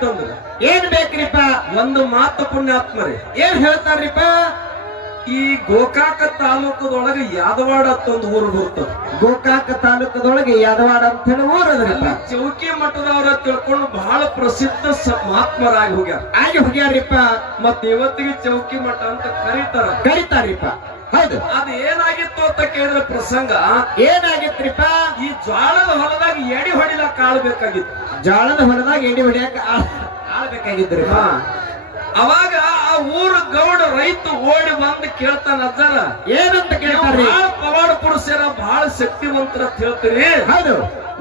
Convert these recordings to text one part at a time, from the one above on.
ಬೇಕಿತ್ತಂದ್ರ ಏನ್ ಬೇಕ್ರಿಪ್ಪ? ಒಂದು ಮಾತು ಪುಣ್ಯಾತ್ಮರಿ. ಏನ್ ಹೇಳ್ತಾರ್ರಿಪ್ಪ? ಈ ಗೋಕಾಕ ತಾಲೂಕದೊಳಗೆ ಯಾದವಾಡ ಅಂತ ಒಂದು ಊರು ಬರ್ತದೆ. ಗೋಕಾಕ ತಾಲೂಕದೊಳಗೆ ಯಾದವಾಡ ಅಂತ ಹೇಳಿ ಊರು ಅಲ್ಲಿ ಚೌಕಿ ಮಠದವರ ತಿಳ್ಕೊಂಡು ಬಹಳ ಪ್ರಸಿದ್ಧ ಮಹಾತ್ಮರಾಗಿ ಹೋಗ್ಯಾರ. ಆಗಿ ಹೋಗ್ಯಾರ್ರಿಪ್ಪ. ಮತ್ತೆ ಇವತ್ತಿಗೆ ಚೌಕಿ ಮಠ ಅಂತ ಕರೀತಾರ. ಕರಿತಾರ್ರಿಪ್ಪ. ಹೌದು. ಅದು ಏನಾಗಿತ್ತು ಅಂತ ಕೇಳಿದ್ರೆ ಪ್ರಸಂಗ ಏನಾಗಿತ್ರಿಪ್ಪ? ಈ ಜ್ವಾಳದ ಹೊಲದಾಗ ಎಡಿ ಹೊಡಿಲಕ್ಕ ಕಾಳು ಬೇಕಾಗಿತ್ತು. ಜಾಳದ ಹೊಲದಾಗ ಎಡಿ ಹೊಡಿಯಾಕ ಆಳ್ಬೇಕಾಗಿದ್ರಿಪ್ಪ ಬೇಕಾಗಿದ್ರಿ ಅವಾಗ ಆ ಊರ ಗೌಡ ರೈತ ಓಡಿ ಬಂದು ಕೇಳ್ತಾನ ಅಜ್ಜಾರ ಏನಂತ ಕೇಳ್ತಾರೆ ಬಹಳ ಪವಾಡ ಪುರುಷರ ಬಹಳ ಶಕ್ತಿವಂತರ ಅಂತ ಹೇಳ್ತೀರಿ. ಹೌದು.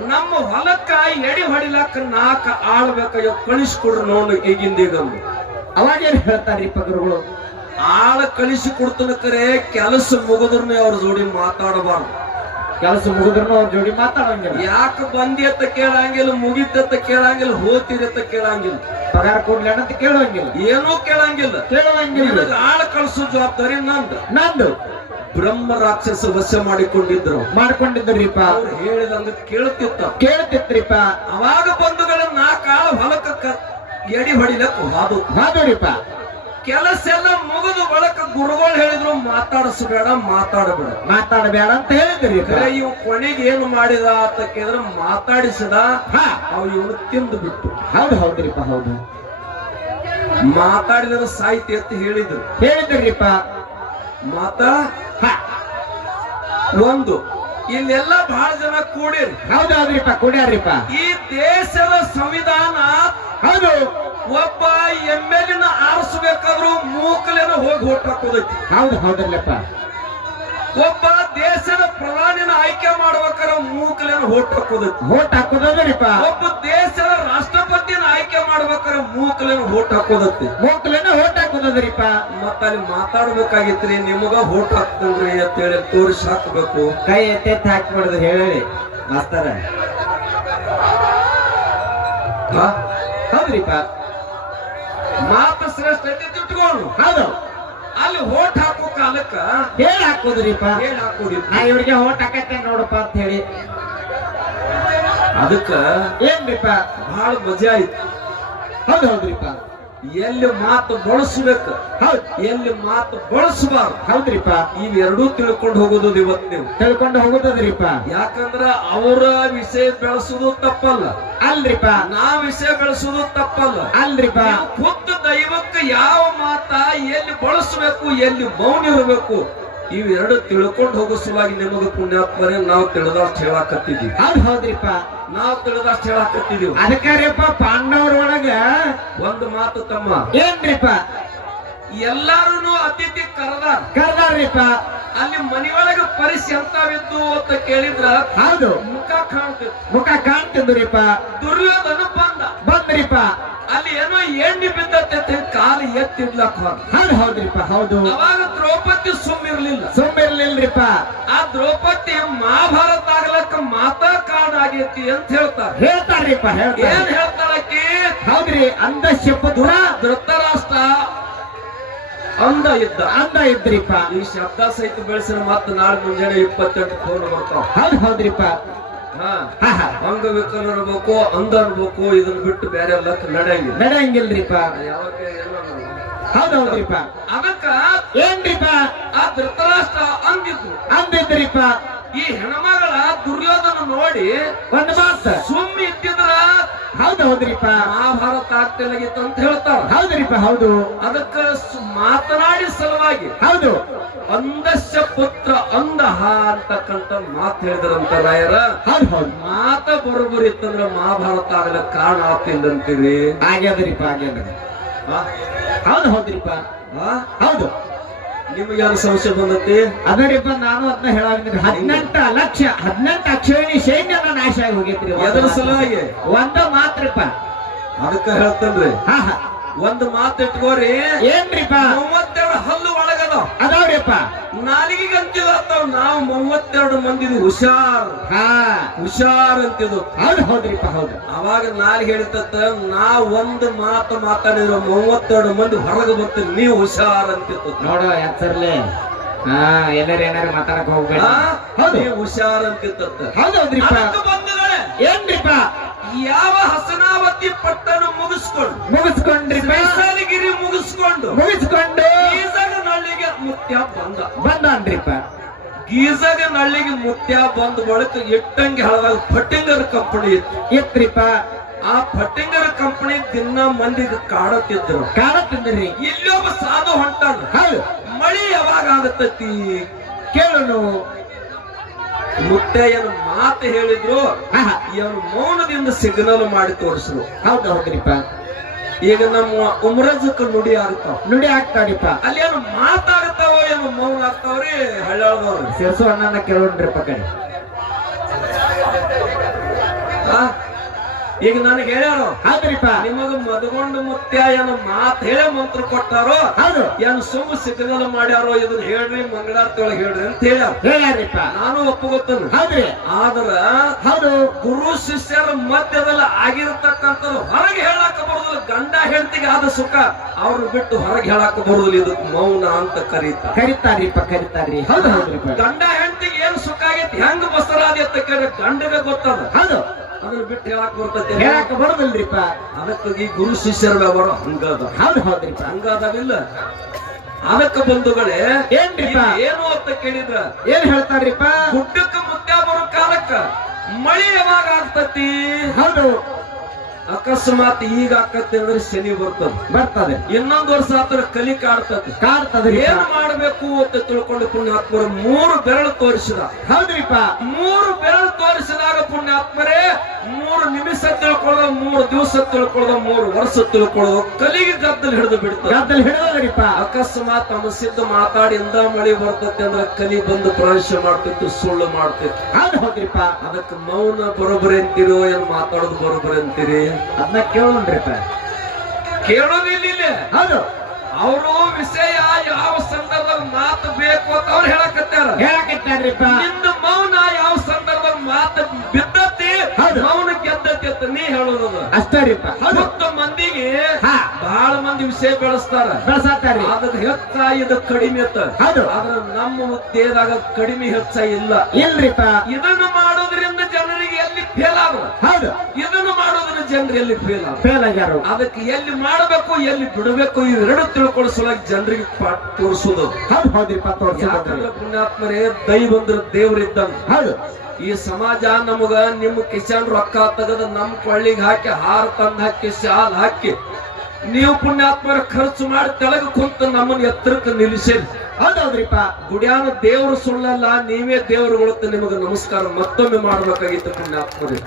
ನಮ್ಮ ಹೊಲಕ್ಕ ಎಡಿ ಹೊಡಿಲಕ್ಕ ನಾಲ್ಕ ಆಳ್ಬೇಕಾಗ ಕಳಿಸ್ಕೊಡ್ರಿ ನೋಡು ಈಗಿಂದ ಈಗ ಅಂದ್ರು. ಅವಾಗ ಏನ್ ಹೇಳ್ತಾರ್ರಿಪ್ಪ ಗುರುಗಳು? ಆಳ ಕಳಿಸಿ ಕೊಡ್ತನ ಕರೆ ಕೆಲಸ ಮುಗಿದ್ರನೆ ಅವ್ರ ಜೋಡಿ ಮಾತಾಡಬಾರ್ದು. ಕೆಲಸ ಮುಗಿದ್ರು ಅವ್ರ ಜೋಡಿ ಮಾತಾಡಂಗಿಲ್ಲ. ಯಾಕೆ ಬಂದಿ ಅಂತ ಕೇಳಂಗಿಲ್ಲ ಮುಗಿತತ್ತ ಕೇಳಂಗಿಲ್ಲ ಹೋತಿರಿ ಅಂತ ಕೇಳಂಗಿಲ್ಲ. ಪಗಾರ ಕೊಡ್ಲಿ ಅಂತ ಕೇಳಂಗಿಲ್ಲ. ಏನೋ ಕೇಳಂಗಿಲ್ಲ. ಕೇಳಂಗಿಲ್ಲ. ಆಳ ಕಳಿಸೋ ಜವಾಬ್ದಾರಿ ನಂದು. ನಂದು. ಬ್ರಹ್ಮ ರಾಕ್ಷಸ ವಶ ಮಾಡಿಕೊಂಡಿದ್ರು. ಮಾಡ್ಕೊಂಡಿದ್ರಿಪ್ಪ ಅವ್ರು ಹೇಳಿದಂಗ ಕೇಳ್ತಿತ್ತ. ಕೇಳ್ತಿತ್ರಿಪ್ಪ ಅವಾಗ ಬಂಧುಗಳ ನಾಲ್ಕಾಳ ಹೊಲಕ್ಕ ಎಡಿ ಹೊಡಿಲಕ್ಕ ಹಾದು ಮಾಧುರಿಪ್ಪ ಕೆಲಸ ಎಲ್ಲ ಮುಗಿದು ಬಳಕ ಗುರುಗಳು ಹೇಳಿದ್ರು ಮಾತಾಡಿಸ್ಬೇಡ ಮಾತಾಡಬೇಡ. ಮಾತಾಡಬೇಡ ಅಂತ ಹೇಳಿದ್ರಿ ಖರೆ ಇವ್ ಕೊನೆಗೆ ಏನು ಮಾಡಿದ ಅಂತ ಕೇಳಿದ್ರೆ ಮಾತಾಡಿಸಿದ ಅವ್ ಇವನು ತಿಂದು ಬಿಟ್ಟು ಹೌದು ಹೌದ್ರಿಪ್ಪ ಹೌದು. ಮಾತಾಡಿದ್ರೆ ಸಾಹಿತ್ಯ ಅಂತ ಹೇಳಿದ್ರು. ಹೇಳಿದ್ರಿಪ್ಪ. ಮಾತಾ ಹಾ. ಒಂದು ಇಲ್ಲೆಲ್ಲ ಬಹಳ ಜನ ಕೂಡಿರಿ. ಹೌದು ಹೌದ್ರಿಪ್ಪ ಕುಡಿಯಾರ್ರಿಪ್ಪ. ಈ ದೇಶದ ಸಂವಿಧಾನ ಹೌದು. ಒಬ್ಬ ಎಂ ಎಲ್ನ ಆರಿಸಬೇಕಾದ್ರೂ ಮೂಕಲೇನ ಹೋಗಿ ಓಟ್ ಹಾಕೋದೈತಿ. ಹೌದು ಹೌದ್ರಲ್ಲಪ್ಪ. ಒಬ್ಬ ದೇಶದ ಪ್ರಧಾನಿನ ಆಯ್ಕೆ ಮಾಡ್ಬೇಕಾದ್ರೆ ಮೂಕಲೇನ ಓಟ್ ಹಾಕೋದು ಓಟ್ ಹಾಕೋದ್ರಿಪ್ಪ ಒಬ್ಬ ದೇಶದ ರಾಷ್ಟ್ರಪತಿನ ಆಯ್ಕೆ ಮಾಡ್ಬೇಕಾದ್ರೆ ಮೂಕಲೇನ ಓಟ್ ಹಾಕೋದತ್ತೆ ಮೂಕ್ಲನ್ನ ಓಟ್ ಹಾಕೋದ್ರಿಪ್ಪ ಮತ್ತ ಅಲ್ಲಿ ಮಾತಾಡ್ಬೇಕಾಗಿತ್ರಿ ನಿಮಗ ಓಟ್ ಅಂತ ಹೇಳಿ ತೋರಿಸಿ ಹಾಕ್ಬೇಕು. ಕೈ ಎತ್ತೆತ್ತು ಹಾಕ್ಬಾರ್ದು ಹೇಳಿ ಮಾಸ್ತರ? ಹೌದ್ರಿಪ್ಪ. ಮಾತು ಶ್ರೇಷ್ಠ ಇಟ್ಕೊಂಡು ಹೌದು. ಅಲ್ಲಿ ಓಟ್ ಹಾಕೋ ಕಾಲಕ್ಕ ಹೇಳಿ ಹಾಕೋದ್ರಿಪ್ಪ. ಹಾಕೋರಿ ನಾ ಇವ್ರಿಗೆ ಓಟ್ ಹಾಕತ್ತೆ ನೋಡಪ್ಪ ಅಂತ ಹೇಳಿ. ಅದಕ್ಕ ಏನ್ರಿಪ್ಪ? ಬಹಳ ಮಜಾ ಆಯ್ತು. ಹೌದು ಹೌದ್ರಿಪ್ಪ. ಎಲ್ಲಿ ಮಾತು ಬಳಸಬೇಕು? ಹೌದ್. ಎಲ್ಲಿ ಮಾತು ಬಳಸಬಾರ್ದು? ಹೌದ್ರಿಪ್ಪ. ಇವೆರಡೂ ತಿಳ್ಕೊಂಡು ಹೋಗೋದು ಇವತ್ತು ನೀವು. ತಿಳ್ಕೊಂಡು ಹೋಗೋದ್ರಿಪ್ಪ ಯಾಕಂದ್ರ ಅವರ ವಿಷಯ ಬೆಳೆಸುದು ತಪ್ಪಲ್ಲ. ಅಲ್ರಿಪ್ಪ. ನಾ ವಿಷಯ ಬೆಳೆಸುದು ತಪ್ಪಲ್ಲ. ಅಲ್ರಿಪ್ಪ. ಖುದ್ದು ದೈವಕ್ಕೆ ಯಾವ ಮಾತ ಎಲ್ಲಿ ಬಳಸಬೇಕು ಎಲ್ಲಿ ಮೌನ ಇರಬೇಕು ಇವೆರಡು ತಿಳ್ಕೊಂಡು ಹೋಗೋ ಸಲುವಾಗಿ ನಿಮಗೆ ಪುಣ್ಯಾತ್ಮರೇ ನಾವು ತಿಳಿದಷ್ಟು ಹೇಳಾಕತ್ತಿದೀವಿ ಹೌದ್ ಹೌದ್ರಿಪ್ಪ. ನಾವು ತಿಳಿದಷ್ಟು ಹೇಳಾಕತ್ತಿದೀವಿ ಪಾಂಡವರ ಪಾಂಡವರೊಳಗ ಒಂದು ಮಾತು ತಮ್ಮ. ಏನ್ರಿಪ್ಪ? ಎಲ್ಲಾರು ಅತಿಥಿ ಕರೆದಾರ. ಕರದಾರ್ರಿಪ್ಪ. ಅಲ್ಲಿ ಮನೆಯೊಳಗ ಪರಿಸಿ ಎಂತಾವಿದ್ದು ಅಂತ ಕೇಳಿದ್ರ ಹೌದು. ಮುಖ ಕಾಣ್ತಿತ್ತು. ಮುಖ ಕಾಣ್ತಿದ್ರಿಪ್ಪ ದುರ್ಯೋಧನ ಬಂದ. ಬಂದ್ರಿಪ್ಪ. ಅಲ್ಲಿ ಏನೋ ಎಣ್ಣೆ ಬಿದ್ದತ್ತೆ ಕಾಲು ಎತ್ತಿದ್ಲಕ್ಕ ಹೋದ. ಹೌದ್ ಹೌದ್ರಿಪ್ಪ ಹೌದು. ಅವಾಗ ದ್ರೌಪದಿ ಸೊಂಬಿರ್ಲಿಲ್ರಿಪ್ಪ ಆ ದ್ರೌಪದಿ ಮಹಾಭಾರತ ಆಗ್ಲಕ್ಕ ಮಾತಾ ಕಾರಣ ಆಗೈತಿ ಅಂತ ಹೇಳ್ತಾರ. ಹೇಳ್ತಾರ್ರಿಪ್ಪ ಹೇಳ್ತಾರ ಏನ್ ಹೇಳ್ತಾಳಕಿ ಹೌದ್ರಿ ಅಂದ ಶಪಥುರ ಧೃತರಾಷ್ಟ್ರ. ಅಂದ ಇದ್ದ. ಅಂದ ಇದ್ರಿಪ್ಪ. ಈ ಶಬ್ದ ಸಹಿತ ಬೆಳೆಸಿದ ಮತ್ತೆ ನಾಳೆ ಮುಂಜಾನೆ ಇಪ್ಪತ್ತೆಂಟು ಫೋನ್ ಬರ್ತಾವ. ಹೌದ್ ಹೌದ್ರಿಪ್ಪ. ಹಾ. ಹಾ ಹಾ. ಅಂಗವಿಕಲ ಅನ್ಬೇಕು ಅಂದ ಅನ್ಬೇಕು ಇದನ್ನ ಬಿಟ್ಟು ಬೇರೆ ಲಕ್ ನಡೆಯಂಗಿಲ್ಲ. ನಡೆಯಂಗಿಲ್ರಿಪ್ಪ. ಯಾವಾಗ ಏನೋ ಅನ್ನೋದು. ಹೌದ್. ಹೌದ್ರಿಪ್ಪ ಅದಕ್ಕ ಏನ್ರಿಪ್ಪ? ಆ ಧೃತರಾಷ್ಟ್ರ ಅಂದಿದ್ರು ಅಂದಿದ್ರಿಪ್ಪ ಈ ಹೆಣ್ಮಗಳ ದುರ್ಯೋಧನ ನೋಡಿ ಒಂದ್ ಮಾತ. ಸುಮ್ಮ ಇದ್ದಿದ್ರ ಹೌದೌದ್ರಿಪ್ಪ ಮಹಾಭಾರತ ಆಗ್ತಿಲ್ಲಾಗಿತ್ತು ಅಂತ ಹೇಳ್ತಾರ. ಹೌದ್ರಿಪ್ಪ ಹೌದು. ಅದಕ್ಕ ಮಾತನಾಡಿ ಸಲುವಾಗಿ ಹೌದು. ಅಂದಸ್ಯ ಪುತ್ರ ಅಂದಹ ಅಂತಕ್ಕಂತ ಮಾತು ಹೇಳಿದ್ರಂತ ರಾಯರ. ಹೌದ್ ಹೌದು. ಮಾತ ಬರೋಬರಿ ಇತ್ತಂದ್ರ ಮಹಾಭಾರತ ಆಗಲ ಕಾರಣ ಆಗ್ತಿಲ್ಲಂತೀರಿ. ಆಗ್ಯಾದ್ರಿಪ್ಪ ಆಗ್ಯದ್ರಿ ಹೌದ್ ಹೌದ್ರಿಪ್ಪ ಹೌದು. ನಿಮ್ಗೆ ಯಾರು ಸಮಸ್ಯೆ ಬಂದತಿ ಅದರಿಪ್ಪ ನಾನು ಅದನ್ನ ಹೇಳಾಗ್ತೀನಿ ಹದಿನೆಂಟ ಲಕ್ಷ ಹದಿನೆಂಟ ಅಕ್ಷರಣಿ ಸೈನ್ಯನ ನಾಶ ಆಗಿ ಹೋಗೈತ್ರಿ ಅದರ ಸಲುವಾಗಿ? ಒಂದ ಮಾತ್ರಪ್ಪ. ಅದಕ್ಕ ಹೇಳ್ತೇನ್ರಿ. ಹಾ ಹಾ. ಒಂದ್ ಮಾತು ಇಟ್ಕೋರಿ. ಏನ್ರಿಪ್ಪ? ಮೂವತ್ತೆರಡು ಹಲ್ಲು ಒಳಗದಾವ ನಾಲಿಗೆ ಅಂತಿದಾವ್ ನಾವು ಮೂವತ್ತೆರಡು ಮಂದಿ ಹುಷಾರ್. ಹಾ. ಹುಷಾರ್ ಅಂತಿದ್ದು ಹೌದು ಹೌದ್ರಿಪ್ಪ ಹೌದು. ಅವಾಗ ನಾಲಿಗೆ ಹೇಳಿತತ್ತ ನಾ ಒಂದು ಮಾತು ಮಾತಾಡಿದ್ರು ಮೂವತ್ತೆರಡು ಮಂದಿ ಹೊರಗೆ ಬರ್ತೀವಿ ನೀವು ಹುಷಾರ್ ಅಂತಿತ್ತು. ನೋಡ ಎತ್ತರ್ಲೆ ಹಾ ಎಲ್ಲರೂ ಏನಾರು ಮಾತಾಡಕ್ ಹೋಗ್ಬೇಡ? ಹೌದು. ಹುಷಾರ್ ಅಂತಿತ್ತ ಹೌದು ಹೌದ್ರಿಪ್ಪ. ಏನ್ರಿಪ್ಪ? ಯಾವ ಹಸನಾವತಿ ಪಟ್ಟಣ ಮುಗಿಸ್ಕೊಂಡು. ಮುಗಿಸ್ಕೊಂಡ್ರಿ ಮೈಸಾಲಿಗಿರಿ ಮುಗಿಸ್ಕೊಂಡು. ಮುಗಿಸ್ಕೊಂಡು. ಮುತ್ಯ ಬಂದ. ಬಂದಾನ್ರಿಪ್ಪ ಗೀಸಗ ನಳ್ಳಿಗೆ ಮುತ್ಯ ಬಂದ ಬಳಕ ಇಟ್ಟಂಗೆ ಹಳದಾಗ ಫಟ್ಟಿಂಗರ್ ಕಂಪನಿ ಇತ್ತು. ಆ ಫಟ್ಟಿಂಗರ್ ಕಂಪನಿ ದಿನ ಮಂದಿಗೆ ಕಾಡುತ್ತಿದ್ರು. ಕಾಡುತ್ತಿದ್ರಿ. ಇಲ್ಲಿ ಒಬ್ಬ ಸಾಧು ಹೊಂಟಾನ. ಮಳಿ ಯಾವಾಗ ಆಗತೈತಿ? ಕೇಳೋನು ಏನು ಮಾತು ಹೇಳಿದ್ರು ಇವನು ಮೌನದಿಂದ ಸಿಗ್ನಲ್ ಮಾಡಿ ತೋರಿಸಿದ್ರು. ಹೌದಾ ಹೌದ್ರಿಪ್ಪ. ಈಗ ನಮ್ಮ ಉಮ್ರಜಕ್ಕೆ ನುಡಿ ಆಗ್ತಾವ ನುಡಿ ಆಗ್ತಾರಿಪ್ಪ ಅಲ್ಲಿ ಏನು ಮಾತಾಡ್ತಾವ ಏನು ಮೌನ ಆಗ್ತಾವ್ರಿ ಹಳ್ಳಿ ಸೇರ್ಸು ಅಣ್ಣನ ಕೇಳೋಣ್ರಿಪ್ಪ ಕಡೆ ಆ? ಈಗ ನನಗೆ ಹೇಳ್ಯಾರು ಹಾಕ್ರಿಪ್ಪ ನಿಮಗ ಮದಗೊಂಡು ಮುತ್ಯ ಏನು ಮಾತು ಹೇಳ ಮಂತ್ರ ಕೊಟ್ಟಾರೋ? ಹೌದು. ಏನು ಸುಮ್ಮ ಸಿಗ್ನಲ್ ಮಾಡ್ಯಾರೋ? ಇದನ್ನ ಹೇಳ್ರಿ ಮಂಗಡಾರ್ ಒಳಗೆ ಹೇಳ್ರಿ ಅಂತ ಹೇಳ್ಯಾರ. ಹೇಳ್ಯಾರಿಪ್ಪ. ನಾನು ಒಪ್ಪಗೊತ್ತನು. ಹೌದ್ರಿ ಆದ್ರ ಹೌದು. ಗುರು ಶಿಷ್ಯರ ಮಧ್ಯದಲ್ಲಿ ಆಗಿರತಕ್ಕಂಥ ಹೊರಗೆ ಹೇಳಾಕ ಬರುದಿಲ್ಲ. ಗಂಡ ಹೆಂಡತಿಗೆ ಆದ ಸುಖ ಅವ್ರು ಬಿಟ್ಟು ಹೊರಗೆ ಹೇಳಾಕ ಬರುದಿಲ್ಲ. ಇದಕ್ಕೆ ಮೌನ ಅಂತ ಕರೀತಾರೆ. ಕರೀತಾರಿಪ್ಪ ಕರೀತಾರ್ರಿ ಹೌದು ಗಂಡ ಹೆಂಡತಿಗೆ ಏನ್ ಸುಖ ಆಗೈತಿ? ಹೆಂಗ್ ಬಸರಾದಿ ಅಂತ ಕೇಳಿ ಗಂಡಗೆ ಗೊತ್ತದ. ಹೌದು. ಬಿಟ್ಟು ಹೇಳಾಕ ಬರ್ತೈತಿ ಹೇಳಕ್ ಬರದಲ್ರಿಪ್ಪ? ಅದಕ್ಕಾಗಿ ಗುರು ಶಿಷ್ಯರ ವ್ಯವಹಾರ ಹಂಗದ. ಹೌದು ಹೌದ್ರಿಪ್ಪ. ಹಂಗಾದವಿಲ್ಲ ಅದಕ್ಕ ಬಂಧುಗಳೇ ಏನ್ರಿಪ್ಪ? ಇದು ಏನು ಅಂತ ಕೇಳಿದ್ರ? ಏನ್ ಹೇಳ್ತಾರ್ರಿಪ್ಪ? ಗುಡ್ಡಕ್ಕ ಮುತ್ಯ ಬರೋ ಕಾಲಕ್ಕ ಮಳಿ ಯಾವಾಗ ಆಗ್ತತಿ? ಹೌದು. ಅಕಸ್ಮಾತ್ ಈಗ ಆಕತ್ತೆ ಅಂದ್ರೆ ಶನಿ ಬರ್ತದ. ಬರ್ತದೆ. ಇನ್ನೊಂದು ವರ್ಷ ಆತರ ಕಲಿ ಕಾಡ್ತದೆ. ಕಾಡ್ತದೆ ಏನ್ ಮಾಡ್ಬೇಕು ಅಂತ ತಿಳ್ಕೊಂಡು ಪುಣ್ಯಾತ್ಮರು ಮೂರು ಬೆರಳು ತೋರಿಸಿದ. ಹೌದ್ರಿಪ್ಪ. ಮೂರು ಬೆರಳು ತೋರಿಸಿದಾಗ ಪುಣ್ಯಾತ್ಮರೇ ಮೂರು ನಿಮಿಷ ತಿಳ್ಕೊಳ್ಳೋದ ಮೂರು ದಿವಸ ತಿಳ್ಕೊಳ್ಳೋದ ಮೂರು ವರ್ಷ ತಿಳ್ಕೊಳ್ಳೋದು ಕಲಿಗೆ ಗದ್ದಲ್ ಹಿಡಿದು ಬಿಡ್ತದೆ ಗದ್ದಲ್ ಹಿಡಿದ್ರಿಪ್ಪ ಅಕಸ್ಮಾತ್ ಅನಿಸಿದ್ದು ಮಾತಾಡಿ ಇಂದ ಮಳಿ ಬರ್ತೈತೆ ಅಂದ್ರೆ ಕಲಿ ಬಂದು ಪ್ರವೇಶ ಮಾಡ್ತಿತ್ತು ಸುಳ್ಳು ಮಾಡ್ತಿತ್ತು. ಹೌದು ಹೋಗ್ರಿಪ್ಪ. ಅದಕ್ಕೆ ಮೌನ ಬರೋಬ್ಬರಿ ಅಂತೀರೋ ಏನ್ ಮಾತಾಡೋದು ಬರೋಬ್ಬರಿ ಅಂತೀರಿ? ಅದನ್ನ ಕೇಳೋಣ್ರಿಪ್ಪ. ಕೇಳೋದಿಲ್ಲ ಇಲ್ಲಿ ಹೌದು. ಅವರು ವಿಷಯ ಯಾವ ಸಂದರ್ಭದಲ್ಲಿ ಮಾತು ಬೇಕು ಅಂತ ಅವ್ರು ಹೇಳಕತ್ತಾರ. ಹೇಳಕತ್ತಾರ್ರಿಪ್ಪ. ನಿಂದು ಮೌನ ಯಾವ ಸಂದರ್ಭದಲ್ಲಿ ಮಾತು ಬಿದ್ದತಿ ಹೌದು. ಮೌನ ಗೆದ್ದತಿ ಅಂತ ನೀ ಹೇಳೋದು. ಅಷ್ಟರಿಪ್ಪ ಹತ್ತು ಮಂದಿಗೆ ಹಾ. ಬಹಳ ಮಂದಿ ವಿಷಯ ಬೆಳೆಸ್ತಾರ. ಬೆಳ್ಸಾತಾರ್ರಿ ಅದ್ರ ಹೆಚ್ಚ ಇದು ಕಡಿಮೆ ಇತ್ತ ಹೌದು. ಆದ್ರ ನಮ್ಮ ದೇಹದಾಗ ಕಡಿಮೆ ಹೆಚ್ಚ ಇಲ್ಲ. ಇಲ್ರಿಪ್ಪ ಇದನ್ನು ಮಾಡೋದ್ರಿಂದ ಜನರಿಗೆ ಎಲ್ಲಿ ಫೇಲ್ ಆಗ ಹೌದು. ಇದನ್ನು ಮಾಡೋದ್ರಿಂದ ಜನರು ಎಲ್ಲಿ ಫೇಲ್ ಆಗ ಫೇಲ್ ಆಗ್ಯಾರ. ಅದಕ್ಕೆ ಎಲ್ಲಿ ಮಾಡಬೇಕು ಎಲ್ಲಿ ಬಿಡಬೇಕು ಇವೆರಡು ತಿಳ್ಕೊಳಿಸಲಾಗಿ ಜನರಿಗೆ ಪಾಠ ತೋರಿಸೋದು. ಹೌದು ಹೌದ್ರಿಪ್ಪ ತೋರ್ಸಿದ್ರಿ ಯಾಕಂದ್ರೆ ಪುಣ್ಯಾತ್ಮರೇ ದೈವಂದ್ರ ದೇವ್ರಿದ್ದಂಗ. ಹೌದು. ಈ ಸಮಾಜ ನಮಗ ನಿಮ್ಮ ಕಿಶನ್ ರೊಕ್ಕ ತೆಗೆದು ನಮ್ ಕೊಳ್ಳಿಗೆ ಹಾಕಿ ಹಾರ ತಂದ್ ಹಾಕಿ ಶಾಲ್ ಹಾಕಿ ನೀವು ಪುಣ್ಯಾತ್ಮರ ಖರ್ಚು ಮಾಡಿ ತೆಳಗ ಕುಂತ ನಮ್ಮನ್ನ ಎತ್ತರಕ್ಕೆ ನಿಲ್ಲಿಸಿರಿ. ಹೌದು ಗುಡಿಯಾನ ದೇವರು ಸುಳ್ಳಲ್ಲ ನೀವೇ ದೇವರುಗಳು ನಿಮಗೆ ನಮಸ್ಕಾರ ಮತ್ತೊಮ್ಮೆ ಮಾಡ್ಬೇಕಾಗಿತ್ತು ಪುಣ್ಯಾತ್ಮರಿ.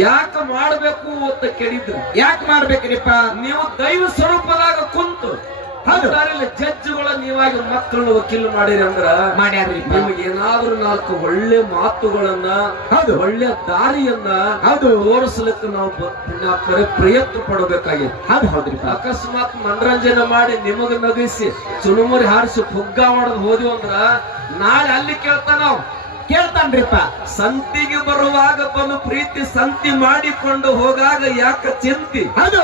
ಯಾಕ ಮಾಡ್ಬೇಕು ಅಂತ ಕೇಳಿದ್ರು. ಯಾಕೆ ಮಾಡ್ಬೇಕ್ರಿಪ್ಪ? ನೀವು ದೈವ ಸ್ವರೂಪದಾಗ ಕುಂತು ಜಡ್ಜ್ಗಳ ನೀವಾಗಿ ಮಕ್ಕಳನ್ನ ವಕೀಲ ಮಾಡಿರಿ ಅಂದ್ರ ಮಾಡ್ಯಾರಿ ನಿಮಗೆ ಏನಾದ್ರೂ ನಾಲ್ಕು ಒಳ್ಳೆ ಮಾತುಗಳನ್ನ ಒಳ್ಳೆ ದಾರಿಯನ್ನ ಹೌದು. ತೋರಿಸ್ಲಿಕ್ಕೆ ನಾವು ಪ್ರಯತ್ನ ಪಡಬೇಕಾಗಿತ್ತು ಹೌದು ಹೌದ್ರಿಪ್ಪ ಅಕಸ್ಮಾತ್ ಮನರಂಜನೆ ಮಾಡಿ ನಿಮಗ ನಗಿಸಿ ಚುನುಮುರಿ ಹಾರಿಸಿ ಪುಗ್ಗ ಮಾಡೋದು ಹೋದ್ವಿ ಅಂದ್ರ ನಾಳೆ ಅಲ್ಲಿ ಕೇಳ್ತಾನ ನಾವು ಕೇಳ್ತಾನ್ರಿಪ್ಪ. ಸಂತಿಗೆ ಬರುವಾಗ ಬಲು ಪ್ರೀತಿ ಸಂತಿ ಮಾಡಿಕೊಂಡು ಹೋಗಾಗ ಯಾಕ ಚಿಂತಿ? ಅದು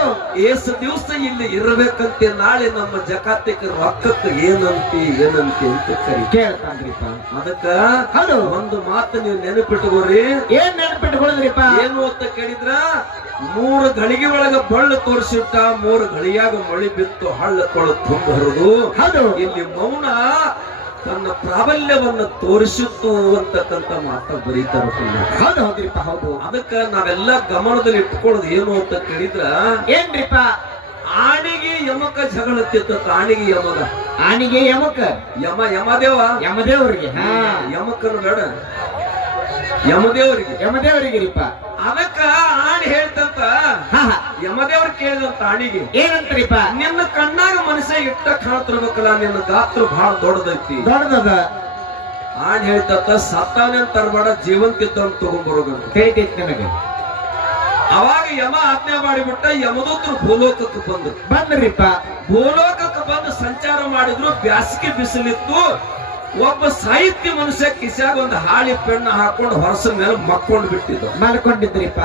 ಏಸು ದಿವಸ ಇಲ್ಲಿ ಇರಬೇಕಂತೆ ನಾಳೆ ನಮ್ಮ ಜಗತ್ತಿಗೆ ರೊಕ್ಕಕ್ಕೆ ಏನಂತಿ ಏನಂತಿ ಅಂತ ಕರಿ ಕೇಳ್ತಾನ್ರಿಪ್ಪ. ಅದಕ್ಕ ಅದು ಒಂದು ಮಾತು ನೀವು ನೆನಪಿಟ್ಕೋರಿ ಏನ್ ನೆನಪಿಟ್ಕೊಳ್ಳಿದ್ರಿಪ್ಪ? ಏನು ಅಂತ ಕೇಳಿದ್ರ? ಮೂರು ಗಳಿಗೆ ಒಳಗ ಬಳ್ಳು ತೋರಿಸಿಟ್ಟ ಮೂರು ಗಳಿಯಾಗ ಮಳಿ ಬಿತ್ತು ಹಳ್ಳ ಕೊಳ ತುಂಬ ಹರಿದು ಇಲ್ಲಿ ಮೌನ ತನ್ನ ಪ್ರಾಬಲ್ಯವನ್ನ ತೋರಿಸಿತ್ತು ಅಂತಕ್ಕಂಥ ಮಾತ ಬರೀತಾರ. ಹೌದು ಹೌದ್ರಿಪ್ಪ ಹೌದು. ಅದಕ್ಕ ನಾವೆಲ್ಲ ಗಮನದಲ್ಲಿ ಇಟ್ಕೊಳ್ಳೋದು ಏನು ಅಂತ ಕೇಳಿದ್ರ ಏನ್ರಿಪ್ಪ? ಆಣಿಗೆ ಯಮಕ ಜಗಳತ್ತಿತ್ತ ಆಣಿಗೆ ಯಮಗ. ಆಣಿಗೆ ಯಮಕ? ಯಮ ಯಮದೇವ? ಯಮದೇವರಿಗೆ ಹಾ. ಯಮಕನು ಬೇಡ. ಯಮದೇವರಿಗೆ. ಯಮದೇವ್ರಿಗಿರಿಪ್ಪ. ಅದಕ್ಕ ಆಣಿ ಹೇಳ್ತಂತ ಯಮದೇವ್ರ ಕೇಳಿದ ತಾಳಿಗೆ ಏನಂತ್ರಿಪ್ಪ? ನಿನ್ನ ಕಣ್ಣಾಗ ಮನಸ್ಸೇ ಇಟ್ಟ ಕಾಣ್ತಿರ್ಬೇಕಲ್ಲ ನಿನ್ನ ಗಾತ್ರ ಬಹಳ ದೊಡ್ಡದೈತಿ. ದೊಡ್ಡದದ ಆಣ್ ಹೇಳ್ತತ್ತ ಸತ್ತಾನೆ ತರಬೇಡ ಜೀವಂತಿದ್ದಂತ ತಗೊಂಡ್ಬರೋದಂತ ತಿಳಿತೈತಿ ನನಗೆ. ಅವಾಗ ಯಮ ಆಜ್ಞೆ ಮಾಡಿಬಿಟ್ಟ ಯಮದೂತರು ಭೂಲೋಕಕ್ಕೆ ಬಂದ್ರು ಬಂದ್ರಿಪ್ಪ. ಭೂಲೋಕಕ್ಕೆ ಬಂದು ಸಂಚಾರ ಮಾಡಿದ್ರು ಬ್ಯಾಸಿಗೆ ಬಿಸಿಲಿತ್ತು. ಒಬ್ಬ ಸಾಹಿತ್ಯ ಮನುಷ್ಯ ಕಿಸಾಗ ಒಂದು ಹಾಳಿ ಪೆಣ್ಣ ಹಾಕೊಂಡು ಹೊರಸ ಮೇಲೆ ಮಕ್ಕೊಂಡು ಬಿಟ್ಟಿದ್ರು ಮಾಡ್ಕೊಂಡಿದ್ರಿಪ್ಪ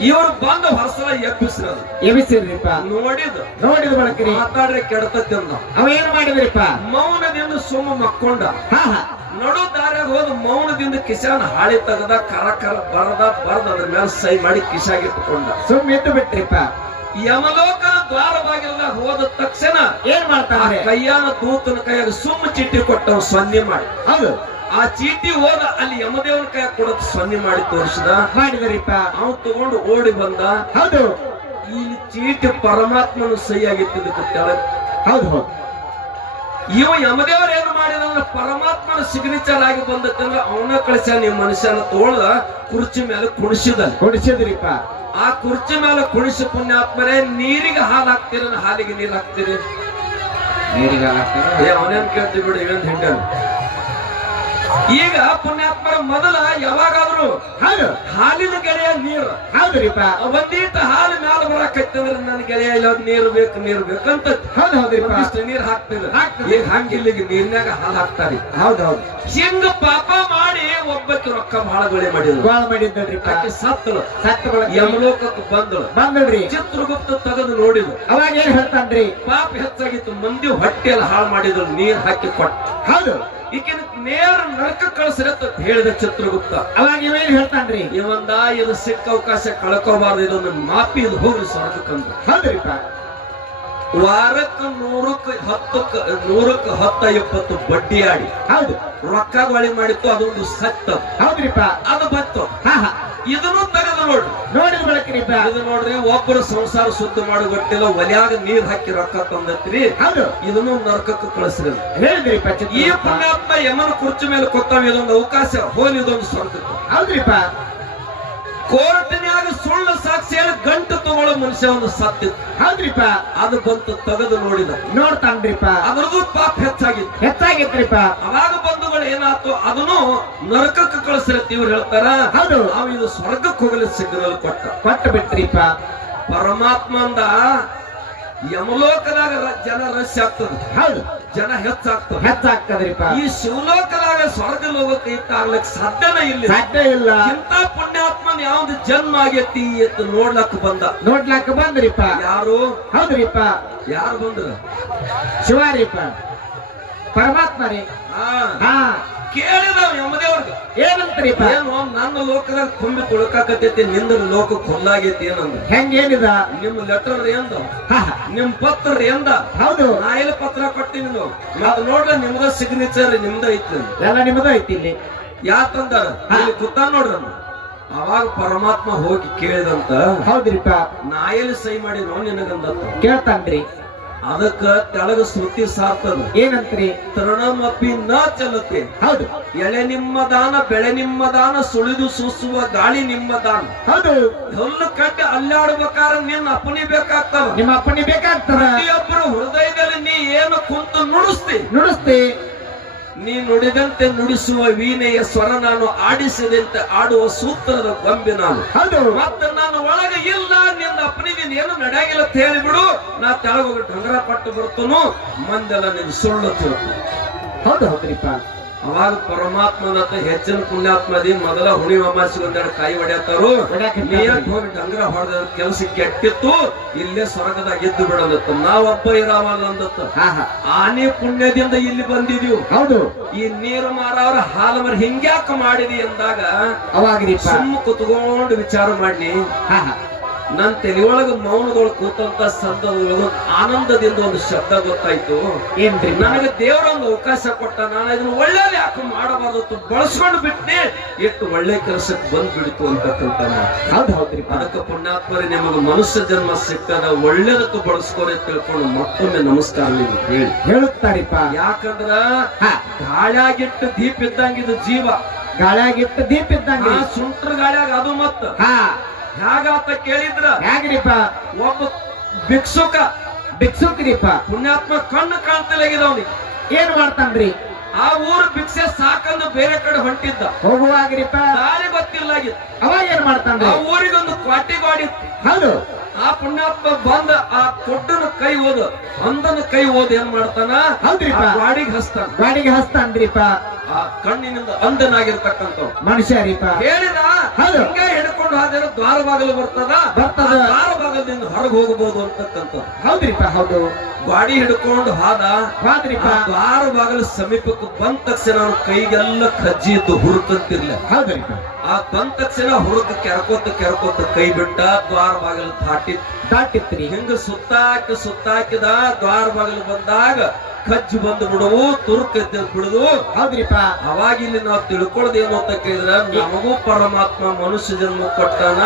ಇವರು ಬಂದು ಹೊರಸಲ ಎಬ್ಬಿಸಿರೋದು. ಎಬಿಸಿರ್ರಿಪ್ಪ ನೋಡಿದ್. ನೋಡಿದ ಬಳಕ್ರಿ. ಮಾತಾಡ್ರೆ ಕೆಡತತ್ತೆ ಅಂದ ಅವ ಏನ್ ಮಾಡಿದ್ರಿಪ್ಪ? ಮೌನದಿಂದ ಸುಮ್ಮ ಮಕ್ಕೊಂಡ. ಹಾ ಹಾ. ನಡು ದಾರ್ಯಾಗ ಹೋದ ಮೌನದಿಂದ ಕಿಶಾನ್ ಹಾಳಿ ತೆಗದ ಕರ ಕರ ಬರದ ಬರದ ಅದ್ರ ಮೇಲೆ ಸೈ ಮಾಡಿ ಕಿಶಾಗಿ ಇಟ್ಟುಕೊಂಡ ಸುಮ್ ಇದ್ದು ಬಿಟ್ರಿಪ್ಪ. ಯಮಲೋಕ ದ್ವಾರ ಬಾಗಿಲ ಹೋದ ತಕ್ಷಣ ಏನ್ ಮಾಡ್ತಾರೆ ಕೈಯಾನ ದೂತನ ಕೈಯಾಗ ಸುಮ್ಮ ಚಿಟ್ಟಿ ಕೊಟ್ಟವ್ ಸನ್ನೆ ಮಾಡಿ. ಹೌದು. ಆ ಚೀಟಿ ಹೋದ ಅಲ್ಲಿ ಯಮದೇವನ ಕೈ ಕೊಡತ್ ಸೊನ್ನೆ ಮಾಡಿ ತೋರಿಸಿದ. ಮಾಡಿದರಿಪ್ಪ. ಅವ್ ತಗೊಂಡು ಓಡಿ ಬಂದ. ಹೌದು. ಈ ಚೀಟಿ ಪರಮಾತ್ಮನ ಸಹಿ ಆಗಿತ್ತು ಕೆಳಗೆ ಹೌದು ಹೌದು. ಇವ ಯಮದೇವರು ಏನು ಮಾಡಿದಂದ್ರೆ ಪರಮಾತ್ಮನ ಸಿಗ್ನೇಚರ್ ಆಗಿ ಬಂದತ್ತಂದ್ರೆ ಅವನ ಕಳಿಸ ನೀವು ಮನುಷ್ಯನ ತೋಳ್ದ ಕುರ್ಚಿ ಮೇಲೆ ಕುಣಿಸಿದ. ಕುಣಿಸಿದ್ರಿಪ್ಪ. ಆ ಕುರ್ಚಿ ಮೇಲೆ ಕುಣಿಸಿ ಪುಣ್ಯಾತ್ಮರೇ ನೀರಿಗೆ ಹಾಲು ಹಾಕ್ತೀರ ಹಾಲಿಗೆ ನೀರು ಹಾಕ್ತೀರಿ. ನೀರಿಗೆ ಏ ಅವನೇನ್ ಕೇಳ್ತೀವಿ ಬಿಡಿ ಇವನ್ ಹೆಂಗ ಈಗ ಪುಣ್ಯಾತ್ಮರ ಮೊದಲ ಯಾವಾಗಾದ್ರು ಹೌದು. ಹಾಲಿನ ಗೆಳೆಯ ನೀರು. ಹೌದ್ರಿಪ್ಪ. ಒಂದೀಟ ಹಾಲು ಮ್ಯಾಲ ಬರಾಕತ್ತಂದ್ರೆ ನನ್ನ ಗೆಳೆಯ ಇಲ್ಲ ನೀರು ಬೇಕು ನೀರು ಬೇಕಂತ ಹೌದು ಹೌದ್ರಿಪ್ಪ. ಒಂದಿಷ್ಟು ನೀರ್ ಹಾಕ್ತಿದ್ರು. ಹಾಕ್ತಿದ್ರು. ಈಗ ಹಂಗಿಲ್ಲ ಈಗ ನೀರ್ನ್ಯಾಗ ಹಾಲು ಹಾಕ್ತಾರಿ. ಹೌದೌದು ಹೌದು. ಹಿಂಗ ಪಾಪ ಮಾಡಿ ಒಬ್ಬಕ್ಕೆ ರೊಕ್ಕ ಬಹಳ ಗೊಳೆ ಮಾಡಿದ್ರು. ಬಹಳ ಮಾಡಿದ್ರಿ ಆಕೆ ಸತ್ತಳು. ಸತ್ತಳು ಯಮಲೋಕಕ್ಕೆ ಬಂದಳು. ಬಂದಳ್ರಿ ಚಿತ್ರಗುಪ್ತ ತೆಗೆದು ನೋಡಿದ್ರು. ಅವಾಗ ಏನ್ ಹೇಳ್ತಾನ್ರಿ? ಪಾಪ ಹೆಚ್ಚಾಗಿತ್ತು ಮಂದಿ ಹೊಟ್ಟೆಯಲ್ಲಿ ಹಾಳು ಮಾಡಿದ್ರು ನೀರ್ ಹಾಕಿ ಕೊಟ್ಟು ಹೌದು. ಈಗಿನ ನೇರ ನರಕ ಕಳ್ಸಿರತ್ತ ಹೇಳಿದ ಚತ್ರಗುಪ್ತ ಅವಾಗ ಇವೇನ್ ಹೇಳ್ತಾನ್ರಿ? ಇವಂದ ಇದು ಸಿಕ್ಕ ಅವಕಾಶ ಕಳ್ಕೋಬಾರ್ದು ಇದೊಂದು ಮಾಪಿ ಇದು ಹೋಗ್ರಿ ಹೌದ್ರಿ ಹೌದ್ರಿಪ್ಪ ವಾರಕ್ಕೆ ನೂರಕ್ಕ ಹತ್ತಕ್ಕ ನೂರಕ್ಕ ಹತ್ತ ಇಪ್ಪತ್ತು ಬಡ್ಡಿ ಆಡಿ. ಹೌದು. ರೊಕ್ಕ ಗೊಳಿ ಮಾಡಿತ್ತು ಅದೊಂದು ಸತ್ತ. ಹೌದ್ರಿಪ್ಪ. ಅದು ಬತ್ತು ಇದನ್ನು ತೆಗೆದು ನೋಡ್ರಿ ನೋಡಿದ ಬಳಕ್ರಿಪ್ಪ ಇದು ನೋಡ್ರಿ ಒಬ್ಬರು ಸಂಸಾರ ಸುದ್ದಿ ಮಾಡಿ ಗೊತ್ತಿಲ್ಲ ಒಲ್ಯಾಗ ನೀರ್ ಹಾಕಿ ರೊಕ್ಕ ತಂದತ್ರಿ. ಹೌದು. ಇದನ್ನು ನರಕಕ್ಕೆ ಕಳಿಸ್ರಿ. ಹೇಳಿದ್ರಿಪ್ಪ ಈ ಪುಣ್ಯಾತ್ಮ ಯಮನ ಕುರ್ಚಿ ಮೇಲೆ ಕೊತ್ತಾವ ಇದೊಂದು ಅವಕಾಶ. ಹೋಲಿ ಇದೊಂದು ಸ್ವಂತ ಹೌದ್ರಿಪ್ಪ. ಕೋರ್ಟಿನ್ಯಾಗ ಸುಳ್ಳು ಸಾಕ್ಷಿಯಲ್ಲಿ ಗಂಟು ತಗೊಳ್ಳೋ ಮನುಷ್ಯ ಒಂದು ಸತ್ತಿತ್ತು ಹೌದ್ರಿಪ್ಪ. ಅದು ಬಂತು ತೆಗೆದು ನೋಡಿದ. ನೋಡ್ತಾನ್ರಿಪ್ಪ. ಅದ್ರದ್ದು ಪಾಪ ಹೆಚ್ಚಾಗಿತ್ತು. ಹೆಚ್ಚಾಗಿತ್ರಿಪ ಅವಾಗ ಬಂಧುಗಳು ಏನಾಯ್ತು ಅದನ್ನು ನರಕಕ್ಕೆ ಕಳಿಸ್ರಿ ಅಂತ ಇವ್ರು ಹೇಳ್ತಾರ. ಹೌದು. ಅವ್ ಇದು ಸ್ವರ್ಗಕ್ಕೆ ಹೋಗಲಿ ಸಿಗ್ನಲ್ ಕೊಟ್ಟ. ಕೊಟ್ಟ ಬಿಟ್ರಿಪ್ಪ ಪರಮಾತ್ಮ ಅಂದ ಯಮಲೋಕದಾಗ ರ- ಜನ ರಶ್ ಆಗ್ತದ. ಹೌದು. ಜನ ಹೆಚ್ಚಾಗ್ತದ. ಹೆಚ್ಚಾಗ್ತದ್ರಿಪ್ಪ. ಈ ಶಿವಲೋಕದಾಗ ಸ್ವರ್ಗ ಲೋಕಕ್ಕೆ ಇತ್ತ ಆಗ್ಲಿಕ್ಕೆ ಸಾಧ್ಯನೇ ಇಲ್ಲ. ಸಾಧ್ಯ ಇಲ್ಲ. ಇಂತ ಪುಣ್ಯಾತ್ಮನ್ ಯಾವ್ದು ಜನ್ಮ ಆಗೇತಿ ಅಂತ ನೋಡ್ಲಕ್ ಬಂದ. ನೋಡ್ಲಾಕ ಬಂದ್ರಿಪ್ಪ. ಯಾರು? ಹೌದ್ರಿಪ್ಪ. ಯಾರು ಬಂದ್ರ? ಶಿವಾರಿಪ್ಪ. ಪರಮಾತ್ಮ ರೀ ಹಾ. ಹಾ. ಕೇಳಿದವ ಯಮದೇವ್ರಿಗೆ ಏನಂತ್ರಿಪ್ಪ? ಏನು ನನ್ನ ಲೋಕದಾಗ ತುಂಬಿ ತುಳುಕಾಕತೈತಿ ನಿಂದ ಲೋಕ ಖುಲ್ಲಾಗೈತಿ ಏನಂದ್ರ ಹೆಂಗೇನಿದ? ನಿಮ್ಮ ಲೆಟರ್ ಎಂದ. ನಿಮ್ ಪತ್ರ ಎಂದ? ಹೌದು. ನಾ ಎಲ್ಲಿ ಪತ್ರ ಕೊಟ್ಟಿನಿ ನೀವು ಮತ್ ನೋಡ್ರಿ ನಿಮ್ದ ಸಿಗ್ನೇಚರ್ ನಿಮ್ದ ಐತಿ ಎಲ್ಲ ನಿಮ್ದ ಐತಿ ಇಲ್ಲಿ. ಯಾಕಂದ ಇಲ್ಲಿ ಕುತ್ತ ನೋಡ್ರಿ. ಅವಾಗ ಪರಮಾತ್ಮ ಹೋಗಿ ಕೇಳಿದಂತ ಹೌದ್ರಿಪ್ಪ. ನಾ ಎಲ್ಲಿ ಸೈ ಮಾಡಿ ನಿನಗಂದ ಕೇಳ್ತಾನ್ರಿ. ಅದಕ್ಕ ತೆಳಗ ಶ್ರುತಿ ಸಾರ್ತದ. ಏನಂತ್ರಿ? ತೃಣಮಪಿ ನ ಚಲತೆ. ಹೌದು. ಎಳೆ ನಿಮ್ಮ ದಾನ ಬೆಳೆ ನಿಮ್ಮ ದಾನ ಸುಳಿದು ಸೂಸುವ ಗಾಳಿ ನಿಮ್ಮ ದಾನ. ಹೌದು. ಹುಲ್ಲು ಕಟ್ಟಿ ಅಲ್ಲಾಡ್ಬೇಕಾರ ನಿನ್ನ ಅಪ್ಪನಿ ಬೇಕಾಗ್ತಾವ ನಿಮ್ಮ ಅಪ್ಪನಿ ಬೇಕಾಗ್ತದ. ಪ್ರತಿಯೊಬ್ಬರು ಹೃದಯದಲ್ಲಿ ನೀ ಏನು ಕುಂತು ನುಡಿಸ್ತಿ? ನುಡಿಸ್ತಿ. ನೀ ನುಡಿದಂತೆ ನುಡಿಸುವ ವೀಣೆಯ ಸ್ವರ ನಾನು ಆಡಿಸದಂತೆ ಆಡುವ ಸೂತ್ರದ ಗೊಂಬೆ ನಾನು. ಹೌದು. ಮತ್ತೆ ನಾನು ಒಳಗೆ ಇಲ್ಲ ನಿನ್ನ ಅಪ್ಪನಿಗೆ ನೀನ್ ಏನು ನಡೆಯಾಗಿಲ್ಲ ಅಂತ ಹೇಳಿಬಿಡು. ನಾ ತೆಳಗೋಗಿ ಡಂಗರ ಪಟ್ಟು ಬರ್ತನು ಮಂದೆಲ್ಲ ನಿನ್ ಸುಳ್ಳು. ಹೌದು ಹೌದ್ರಿಪ್ಪ ಅವಾಗ ಪರಮಾತ್ಮನ ಹತ್ರ ಹೆಚ್ಚಿನ ಪುಣ್ಯಾತ್ಮದಿ ಮೊದಲ ಹುಣಿ ಅಮಾಸಿಗೆ ಒಂದೆರಡು ಕಾಯಿ ಹೊಡ್ಯಾತಾರು ಹೋಗಿ ಡಂಗರ ಹೊಡೆದ ಕೆಲಸ ಕೆಟ್ಟಿತ್ತು. ಇಲ್ಲೇ ಸ್ವರ್ಗದಾಗ ಎದ್ದು ಬಿಡೋದತ್ತ ನಾವೊಬ್ಬ ಇರಾವಾಗ ಅಂದತ್ತ. ಹಾ ಹಾ. ಆನೆ ಪುಣ್ಯದಿಂದ ಇಲ್ಲಿ ಬಂದಿದೀವಿ. ಹೌದು. ಈ ನೀರು ಮಾರವ್ರ ಹಾಲು ಮರ ಹಿಂಗ್ಯಾಕ ಮಾಡಿದಿ ಅಂದಾಗ ಅವಾಗ ಸುಮ್ಮ ಕುತ್ಕೊಂಡು ವಿಚಾರ ಮಾಡಿ ಹಾ ಹಾ ನನ್ ತಲೆಯೊಳಗ ಮೌನದೊಳಗ ಕೂತಂತ ಸಂದರ್ಭದೊಳಗ ಆನಂದದಿಂದ ಒಂದು ಶಬ್ದ ಗೊತ್ತಾಯ್ತು. ಏನ್ರಿ? ನನಗೆ ದೇವರ ಒಂದು ಅವಕಾಶ ಕೊಟ್ಟ ನಾನು ಇದನ್ನ ಒಳ್ಳೇದು ಯಾಕೆ ಮಾಡಬಾರ್ದು ಬಳಸ್ಕೊಂಡು ಬಿಟ್ಟೆ ಎಷ್ಟು ಒಳ್ಳೆ ಕೆಲಸಕ್ಕೆ ಬಂದ್ಬಿಡ್ತು ಅಂತಕ್ಕಂತ ಹೌದ್ರಿ ಹೌದು ಅದಕ್ಕೆ ಪುಣ್ಯಾತ್ಮರಿ ನಿಮಗೆ ಮನುಷ್ಯ ಜನ್ಮ ಸಿಕ್ಕದ ಒಳ್ಳೇದಕ್ಕೆ ಬಳಸ್ಕೊನೆ ತಿಳ್ಕೊಂಡು ಮತ್ತೊಮ್ಮೆ ನಮಸ್ಕಾರ ನೀವು ಹೇಳಿ. ಹೇಳುತ್ತಾರಿಪ್ಪ. ಯಾಕಂದ್ರ ಹಾ. ಗಾಳ್ಯಾಗಿಟ್ಟು ದೀಪ ಇದ್ದಂಗ ಇದು ಜೀವ. ಗಾಳಿಯಾಗಿಟ್ಟು ದೀಪ ಇದ್ದಂಗ ಸುಂಟ್ರ ಗಾಳಿಯಾಗ ಅದು ಮತ್ತ. ಹಾ. ಹೇಗಾತ ಕೇಳಿದ್ರ? ಹೇಗ್ರಿಪ್ಪ ಒಬ್ಬ ಭಿಕ್ಷುಕ ಭಿಕ್ಷುಕ್ರಿಪ್ಪ ಪುಣ್ಯಾತ್ಮ ಕಣ್ಣು ಕಾಣ್ತಲೇ ಅವನಿಗೆ ಏನ್ ಮಾಡ್ತಾನ್ರಿ? ಆ ಊರು ಭಿಕ್ಷೆ ಸಾಕಂದು ಬೇರೆ ಕಡೆ ಹೊಂಟಿದ್ದ. ಹೋಗುವಾಗ್ರಿಪ್ಪ ದಾರಿ ಅವ ಅವಾಗ ಏನ್ ಆ ಮಾಡ್ತಾನ್ರಿ ಊರಿಗೊಂದು ಕ್ವಾಟಿ ಗಾಡಿ ಹೌದು. ಆ ಪುಣ್ಯಾತ್ಮ ಬಂದ ಆ ಕೊಟ್ಟನ ಕೈ ಓದ ಅಂದನ ಕೈ ಓದ್ ಏನ್ ಮಾಡ್ತಾನ? ಹೌದ್ರಿಪ್ಪ. ಆ ಗಾಡಿಗೆ ಹಸ್ತಾನ ಗಾಡಿಗೆ ಹಸ್ತಾನ್ರಿಪ್ಪ ಆ ಕಣ್ಣಿನಿಂದ ಅಂಧನಾಗಿರ್ತಕ್ಕಂಥವ್ ಮನುಷ್ಯ ರೀಪ ಹೇಳಿದ ಹೌದು. ಹಿಂಗೆ ಹಿಡ್ಕೊಂಡು ಹಾದಿರ ದ್ವಾರ ಬಾಗಿಲು ಬರ್ತದ? ಬರ್ತದ. ಆ ದ್ವಾರ ಬಾಗಿಲದಿಂದ ಹೊರಗೆ ಹೋಗಬಹುದು ಅಂತಕ್ಕಂಥದ್ದು ಹೌದ್ರಿಪ ಹೌದು. ಗಾಡಿ ಹಿಡ್ಕೊಂಡು ಹಾದ. ಹೌದ್ರಿಪ ಆ ದ್ವಾರ ಬಾಗಿಲು ಸಮೀಪಕ್ಕೆ ಬಂದ ತಕ್ಷಣ ಅವ್ರ ಕೈಗೆಲ್ಲ ಕಜ್ಜಿ ಇದ್ದು ಹುರುಕಂತಿರ್ಲ ಆ ಬಂದ ತಕ್ಷಣ ಹುರುಕ ಕೆರ್ಕೋತ ಕೆರ್ಕೋತ ಕೈ ಬಿಟ್ಟ ದ್ವಾರ ಬಾಗಿಲು ದಾಟಿ ದಾಟಿತ್ರಿ. ಹಿಂಗ ಸುತ್ತಾಕಿ ಸುತ್ತಾಕಿದ ದ್ವಾರ ಬಾಗಿಲು ಬಂದಾಗ ಕಜ್ಜು ಬಂದು ಬಿಡುವು ತುರುಕ ಬಿಡುದು. ಹೌದ್ರಿಪ್ಪ. ಅವಾಗ ಇಲ್ಲಿ ನಾವು ಏನು ಅಂತ ಕೇಳಿದ್ರ ನಮಗೂ ಪರಮಾತ್ಮ ಮನುಷ್ಯ ಜನ್ಮ ಕೊಟ್ಟಾನ?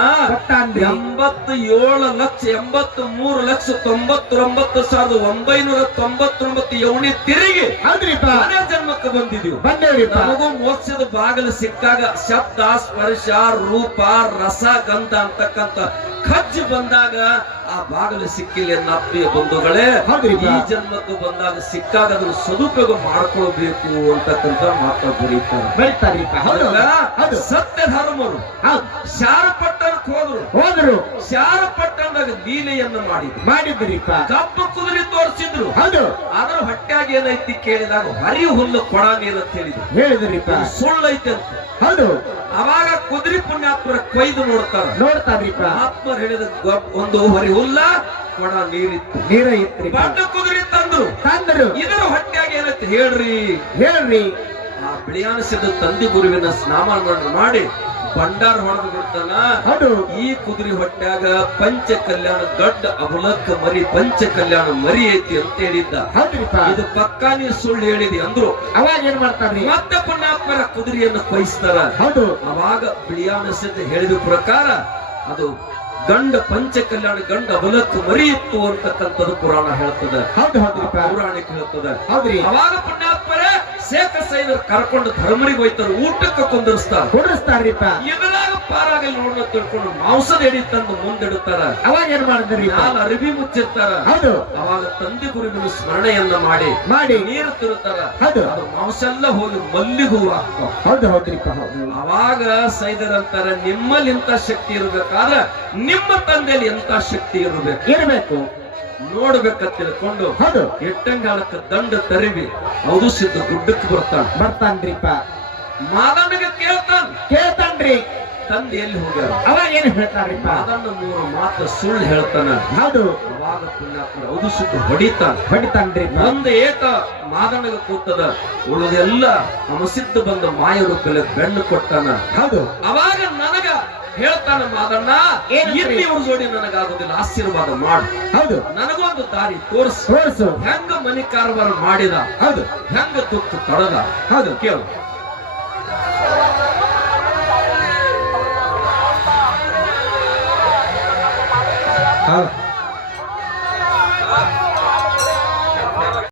ಎಂಬತ್ತು ಏಳು ಲಕ್ಷ ಎಂಬತ್ತು ಮೂರು ಲಕ್ಷ ತೊಂಬತ್ತೊಂಬತ್ತು ಸಾವಿರದ ಒಂಬೈನೂರ ತೊಂಬತ್ತೊಂಬತ್ತು ಯೋಣಿ ತಿರುಗಿ ಮನೆ ಜನ್ಮಕ್ಕೆ ಬಂದಿದ್ವಿ. ಬಂದೇವ್ರಿ ನಮಗೂ ಮೋಕ್ಷದ ಬಾಗಿಲು ಸಿಕ್ಕಾಗ ಶಬ್ದ ಸ್ಪರ್ಶ ರೂಪ ರಸ ಗಂಧ ಅಂತಕ್ಕಂಥ ಖಜ್ಜು ಬಂದಾಗ ಆ ಬಾಗಿಲು ಸಿಕ್ಕಿಲ್ಲ ನಪ್ಪಿಯ ಬಂಧುಗಳೇ. ಈ ಜನ್ಮಕ್ಕೆ ಬಂದಾಗ ಸಿಕ್ಕಾಗ ಅದನ್ನು ಸದುಪಯೋಗ ಮಾಡ್ಕೊಳ್ಬೇಕು ಅಂತಕ್ಕಂತ ಮಾತಾ ಬರೀತಾರೆ. ಸತ್ಯ ಧರ್ಮರು. ಶಾರಪಟ್ಟಣಕ್ಕೆ ಹೋದ್ರು. ಹೋದ್ರು. ಶಾರಪಟ್ಟಣದಾಗ ಲೀಲೆಯನ್ನು ಮಾಡಿದ್ರು. ಮಾಡಿದ್ರಿ ಕಪ್ಪು ಕುದುರೆ ತೋರಿಸಿದ್ರು. ಹೌದು. ಅದ್ರ ಹೊಟ್ಯಾಗ ಏನೈತಿ ಕೇಳಿದಾಗ ಹರಿ ಹುಲ್ಲು ಕೊಡ ನೀರು ಅಂತ ಹೇಳಿದ್ರು. ಹೇಳಿದ್ರಿ ಸುಳ್ಳೈತೆ ಅಂತ. ಹೌದು. ಅವಾಗ ಕುದುರೆ ಪುಣ್ಯಾತ್ಮರ ಕೊಯ್ದು ನೋಡ್ತಾರ. ನೋಡ್ತಾರ್ರಿ ಆತ್ಮ ಹೇಳಿದ ಒಂದು ಹೊರಿ ಹುಲ್ಲ ಕೊಡ ನೀರಿತ್ತು. ನೀರ ಇತ್ತು ಬಣ್ಣ ಕುದುರೆ ತಂದ್ರು. ತಂದ್ರು. ಇದರ ಹೊಟ್ಟೆಯಾಗಿ ಏನಂತ ಹೇಳ್ರಿ? ಹೇಳ್ರಿ. ಆ ಬಿಳಿಯಾನಸಿದ ತಂದೆ ಗುರುವಿನ ಸ್ನಾನ ಮಾಡಿ- ಮಾಡಿ ಭಂಡಾರ ಹೊಡೆದು ಬಿಡ್ತಾನ? ಈ ಕುದುರೆ ಹೊಟ್ಟಾಗ ಪಂಚ ಕಲ್ಯಾಣ ದೊಡ್ಡ ಅಬಲಕ್ಕ ಮರಿ ಪಂಚ ಕಲ್ಯಾಣ ಮರಿ ಐತಿ ಅಂತ ಹೇಳಿದ್ದ. ಇದು ಪಕ್ಕಾ ನೀ ಸುಳ್ಳು ಹೇಳಿದಿ ಅಂದ್ರು. ಅವಾಗ ಏನ್ ಮಾಡ್ತಾರೆ ಮತ್ತೆ ಪುಣ್ಯಾತ್ಮರ ಕುದುರೆಯನ್ನು ಕೊಯಿಸ್ತಾರ. ಅವಾಗ ಬಿಳಿಯಾನಸಿದ್ದ ಹೇಳಿದ ಪ್ರಕಾರ ಅದು ಗಂಡ ಪಂಚ ಕಲ್ಯಾಣ ಗಂಡ ಅಬಲಕ್ಕ ಮರಿ ಇತ್ತು ಅಂತಕ್ಕಂಥದ್ದು ಪುರಾಣ ಹೇಳ್ತದೆ. ಪೌರಾಣಿಕ ಹೇಳ್ತದ. ಅವಾಗ ಪುಣ್ಯಾತ್ಮರೇ ಶೇಖ ಸೈನರ್ ಕರ್ಕೊಂಡು ಧರ್ಮರಿಗೆ ಹೋಯ್ತಾರ ಊಟಕ್ಕೆ ಕುಂದಿರ್ಸ್ತಾರ. ಕುಡಿಸ್ತಾರ್ರಿಪ ಇದರಾಗ ಪಾರಾಗಲಿ ನೋಡ್ಬೇಕು ತಿಳ್ಕೊಂಡು ಮಾಂಸದ ಎಡಿ ತಂದು ಮುಂದಿಡುತ್ತಾರ ಅವಾಗ ಏನ್ ಮಾಡಿದ್ರಿ ಮ್ಯಾಲ ಅರಿವಿ ಮುಚ್ಚಿರ್ತಾರ. ಹೌದು. ಅವಾಗ ತಂದೆ ಗುರುವಿನ ಸ್ಮರಣೆಯನ್ನ ಮಾಡಿ ಮಾಡಿ. ನೀರು ತಿರುತ್ತಾರ ಹೌದು. ಅದು ಮಾಂಸ ಎಲ್ಲ ಹೋಗಿ ಮಲ್ಲಿಗೂ ಹೂ ಆಗ್ತಾವ. ಹೌದು ಹೌದ್ರಿಪ ಹೌದು. ಅವಾಗ ಸೈದರ್ ಅಂತಾರ ನಿಮ್ಮಲ್ಲಿ ಇಂಥ ಶಕ್ತಿ ಇರ್ಬೇಕಾದ್ರ ನಿಮ್ಮ ತಂದೆಯಲ್ಲಿ ಎಂತ ಶಕ್ತಿ ಇರಬೇಕು? ಇರ್ಬೇಕು. ನೋಡ್ಬೇಕಂತ ತಿಳ್ಕೊಂಡು ಹೌದು. ಎಟ್ಟಂಗಾಲಕ್ಕ ದಂಡ ತರಿವಿ. ಸಿದ್ಧ ಗುಡ್ಡಕ್ಕೆ ಬರ್ತಾನ. ಬರ್ತಾನ್ರಿಪ್ಪ. ಮಾದಣ್ಣಗ ಕೇಳ್ತಾನ. ಕೇಳ್ತಾನ್ರಿ. ತಂದೆ ಎಲ್ಲಿ ಹೋಗ್ಯಾರ ಅವಾಗ ಏನ್ ಹೇಳ್ತಾರ್ರಿಪ ಮಾದಣ್ಣ ಮೂರು ಮಾತು ಸುಳ್ಳು ಹೇಳ್ತಾನ. ಹೌದು. ಅವಾಗ ಪುಣ್ಯಾತ್ಮರ ಸಿದ್ಧ ಹೊಡಿತಾನ. ಹೊಡಿತಾನ್ರಿ ಮುಂದೆ ಏಟ ಮಾದಣ್ಣಗ ಕೂತದ ಉಳಿದೆಲ್ಲ ನಮಸಿದ್ದ ಬಂದ ಮಾಯ ರೂಪದಲ್ಲಿ ಬೆಣ್ಣು ಕೊಟ್ಟಾನ. ಹೌದು. ಅವಾಗ ನನಗ ಹೇಳ್ತಾನ ಮಾದಣ್ಣ? ಇಲ್ಲಿ ಇವ್ರ ಜೋಡಿ ನನಗಾಗೋದಿಲ್ಲ ಆಶೀರ್ವಾದ ಮಾಡು. ಹೌದು. ನನಗೊಂದು ದಾರಿ ತೋರಿಸು. ತೋರ್ಸು. ಹೆಂಗ ಮನಿ ಕಾರವಾರ ಮಾಡಿದ? ಹೌದು. ಹೆಂಗ ದುಃಖ ತಡದ ಹೌದು. ಕೇಳು. ಹೌದು.